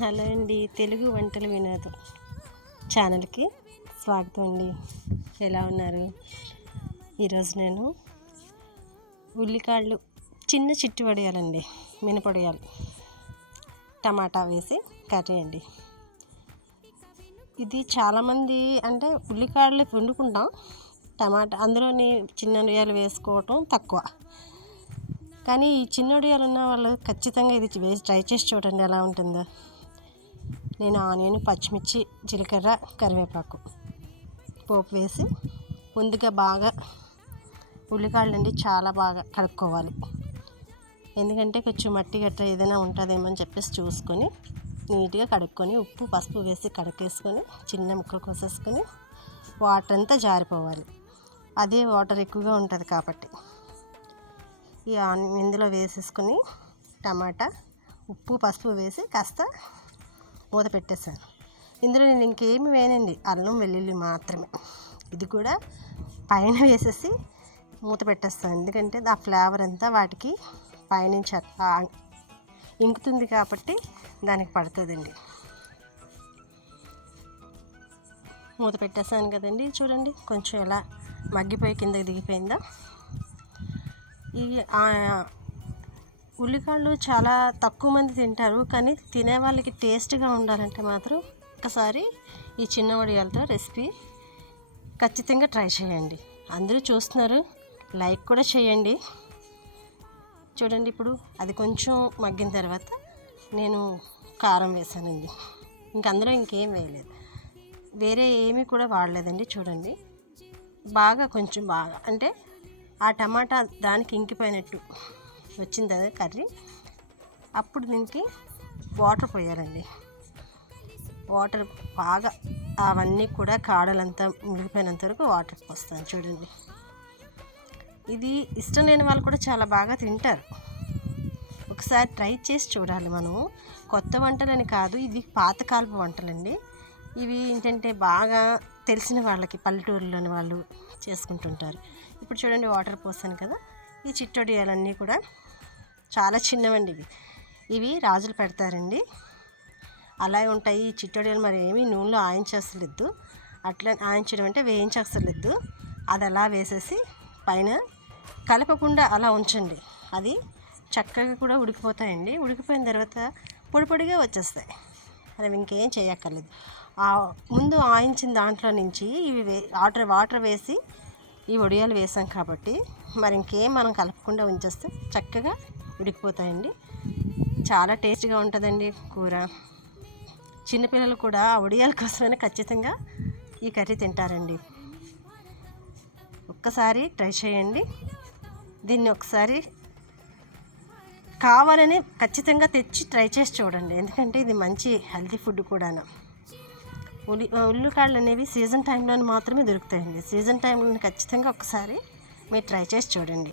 Hello అండి, తెలుగు వంటలు వినోదం ఛానల్కి స్వాగతం అండి. ఎలా ఉన్నారు? ఈరోజు నేను ఉల్లికాళ్ళు చిన్న చిట్టి వడియాలండి, మినపొడియాలు, టమాటా వేసి కర్రీ అండి. ఇది చాలామంది అంటే ఉల్లికాళ్ళు వండుకుంటాం, టమాటా అందులోని చిన్న వడియాలు వేసుకోవటం తక్కువ. కానీ ఈ చిన్న వడియాలు ఉన్న వాళ్ళు ఖచ్చితంగా ఇది వేసి ట్రై చేసి చూడండి ఎలా ఉంటుందో. నేను ఆనియన్, పచ్చిమిర్చి, జీలకర్ర, కరివేపాకు పోపు వేసి ముందుగా బాగా ఉల్లికాయలండి చాలా బాగా కడుక్కోవాలి. ఎందుకంటే కొంచెం మట్టి గట్ట ఏదైనా ఉంటుందేమో అని చెప్పేసి చూసుకొని నీట్గా కడుక్కొని ఉప్పు పసుపు వేసి కడిగేసుకొని చిన్న ముక్కలు కోసేసుకొని వాటర్ అంతా జారిపోవాలి. అదే వాటర్ ఎక్కువగా ఉంటుంది కాబట్టి ఈ ఇందులో వేసేసుకొని టమాటా ఉప్పు పసుపు వేసి కాస్త మూత పెట్టేసాను. ఇందులో నేను ఇంకేమి వేయనండి, అల్లం వెల్లుల్లి మాత్రమే. ఇది కూడా పైన వేసేసి మూత పెట్టేస్తాను, ఎందుకంటే ఆ ఫ్లేవర్ అంతా వాటికి పైనుంచి ఇంకుతుంది కాబట్టి దానికి పడుతుందండి. మూత పెట్టేసాను కదండి, చూడండి కొంచెం ఎలా మగ్గిపోయి కిందకి దిగిపోయిందా. ఈ ఉల్లికాళ్ళు చాలా తక్కువ మంది తింటారు, కానీ తినే వాళ్ళకి టేస్ట్గా ఉండాలంటే మాత్రం ఒకసారి ఈ చిన్న వడియాలతో రెసిపీ ఖచ్చితంగా ట్రై చేయండి. అందరూ చూస్తున్నారు, లైక్ కూడా చేయండి. చూడండి, ఇప్పుడు అది కొంచెం మగ్గిన తర్వాత నేను కారం వేసానండి. అందులో ఇంకేం వేయలేదు, వేరే ఏమీ కూడా వాడలేదండి. చూడండి, కొంచెం బాగా అంటే ఆ టమాటా దానికి ఇంకిపోయినట్టు వచ్చింది కదా కర్రీ. అప్పుడు దీనికి వాటర్ పోయాలండి. వాటర్ బాగా అవన్నీ కూడా కాడలంతా మునిగిపోయినంత వరకు వాటర్ పోస్తాను. చూడండి, ఇది ఇష్టం లేని వాళ్ళు కూడా చాలా బాగా తింటారు. ఒకసారి ట్రై చేసి చూడాలి. మనము కొత్త వంటలని కాదు, ఇది పాతకాలపు వంటలండి. ఇవి ఏంటంటే బాగా తెలిసిన వాళ్ళకి, పల్లెటూరులోని వాళ్ళు చేసుకుంటుంటారు. ఇప్పుడు చూడండి, వాటర్ పోసాను కదా. ఈ చిట్టొడియాలన్నీ కూడా చాలా చిన్నవండి. ఇవి రాజులు పెడతారండి, అలా ఉంటాయి. ఈ చిట్టొడియాలు మరి ఏమీ నూనెలో ఆయించలేదు, అట్లా ఆయించడం అంటే వేయించలేదు. అది అలా వేసేసి పైన కలపకుండా అలా ఉంచండి. అది చక్కగా కూడా ఉడికిపోతాయండి. ఉడికిపోయిన తర్వాత పొడి పొడిగా వచ్చేస్తాయి. అది ఇంకేం చేయక్కర్లేదు. ముందు ఆయించిన దాంట్లో నుంచి ఇవి వాటర్ వేసి ఈ వడియాలు వేసాం కాబట్టి మరి ఇంకేం మనం కలపకుండా ఉంచేస్తే చక్కగా ఉడికిపోతాయండి. చాలా టేస్ట్గా ఉంటుందండి కూర. చిన్నపిల్లలు కూడా ఆ వడియాల కోసమైనా ఖచ్చితంగా ఈ కర్రీ తింటారండి. ఒక్కసారి ట్రై చేయండి. దీన్ని ఒకసారి కావాలని ఖచ్చితంగా తెచ్చి ట్రై చేసి చూడండి, ఎందుకంటే ఇది మంచి హెల్తీ ఫుడ్ కూడాను. ఉల్లికాయలు అనేవి సీజన్ టైంలో మాత్రమే దొరుకుతాయండి. సీజన్ టైంలో ఖచ్చితంగా ఒకసారి మీరు ట్రై చేసి చూడండి.